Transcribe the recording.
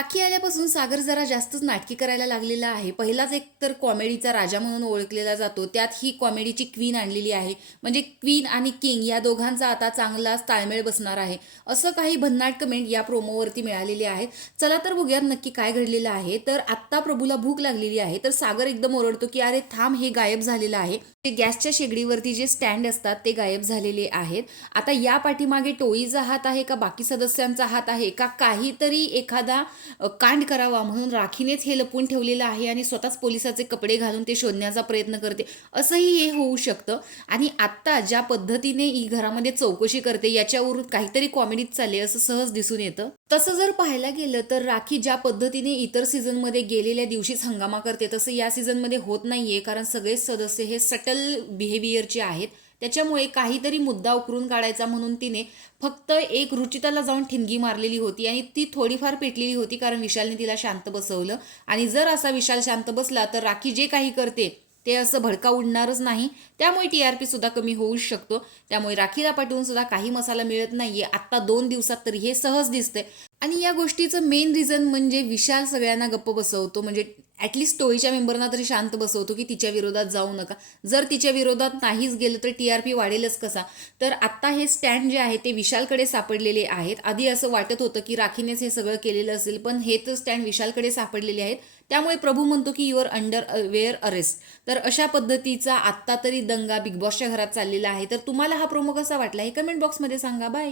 राखी आल्यापासून सागर जरा जास्तच नाटकी करायला लागलेला आहे. पहिलाच एक तर कॉमेडीचा राजा म्हणून ओळखलेला जातो. त्यात ही कॉमेडीची क्वीन आणलेली आहे. म्हणजे क्वीन आणि किंग या दोघांचा आता चांगलाच ताळमेळ बसणार आहे. असं काही भन्नाट कमेंट या प्रोमोवरती मिळालेली आहेत. चला तर बघूयात नक्की काय घडलेलं आहे. तर आत्ता प्रभूला भूक लागलेली आहे. तर सागर एकदम ओरडतो की अरे थांब, हे गायब झालेलं आहे. ते गॅसच्या शेगडीवरती जे स्टँड असतात ते गायब झालेले आहेत. आता या पाठीमागे टोळीचा हात आहे का बाकी सदस्यांचा हात आहे का काहीतरी एखादा कांड करावा म्हणून राखीनेच हे लपवून ठेवलेलं आहे आणि स्वतःच पोलिसाचे कपडे घालून ते शोधण्याचा प्रयत्न करते, असंही हे होऊ शकतं. आणि आत्ता ज्या पद्धतीने ही घरामध्ये चौकशी करते याच्यावरून काहीतरी कॉमेडीच चालले असं सहज दिसून येतं. तसं जर पाहायला गेलं तर राखी ज्या पद्धतीने इतर सीझनमध्ये गेलेल्या दिवशीच हंगामा करते तसं या सीझनमध्ये होत नाहीये, कारण सगळेच सदस्य हे सटल बिहेवियरचे आहेत. त्याच्यामुळे काहीतरी मुद्दा उकरून काढायचा म्हणून तिने फक्त एक रुचिताला जाऊन ठिणगी मारलेली होती आणि ती थोडीफार पेटलेली होती, कारण विशालने तिला शांत बसवलं. आणि जर असा विशाल शांत बसला तर राखी जे काही करते ते असं भडका उडणारच नाही. त्यामुळे TRP सुद्धा कमी होऊ शकतो. त्यामुळे राखीला पाठवून सुद्धा काही मसाला मिळत नाहीये आत्ता 2 दिवसात, तरी हे सहज दिसते. आणि या गोष्टीचं मेन रिझन म्हणजे विशाल सगळ्यांना गप्प बसवतो, म्हणजे ॲटलिस्ट टोळीच्या मेंबरना तरी शांत बसवतो की तिच्या विरोधात जाऊ नका. जर तिच्या विरोधात नाहीच गेलं तर TRP वाढेलच कसा. तर आत्ता हे स्टँड जे आहे ते विशालकडे सापडलेले आहेत. आधी असं वाटत होतं की राखीनेच हे सगळं केलेलं असेल, पण हे तर स्टँड विशालकडे सापडलेले आहेत. त्यामुळे प्रभू म्हणतो की युअर अंडर वेअर अरेस्ट. तर अशा पद्धतीचा आत्ता तरी दंगा बिग बॉसच्या घरात चाललेला आहे. तर तुम्हाला हा प्रोमो कसा वाटला हे कमेंट बॉक्समध्ये सांगा. बाय.